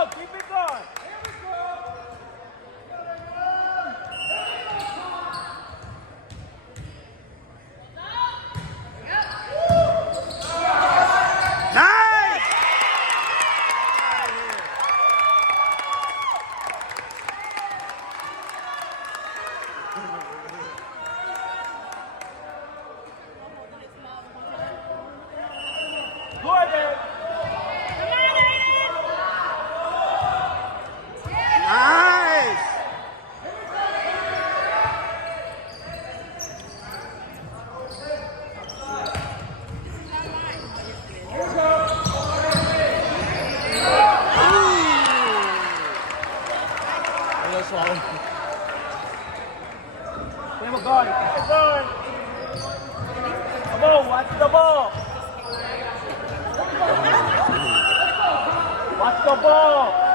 go. Keep it going. Nice! Gordon. Nice! Stay with guard. Keep it going. Come on, watch the ball. Watch the ball.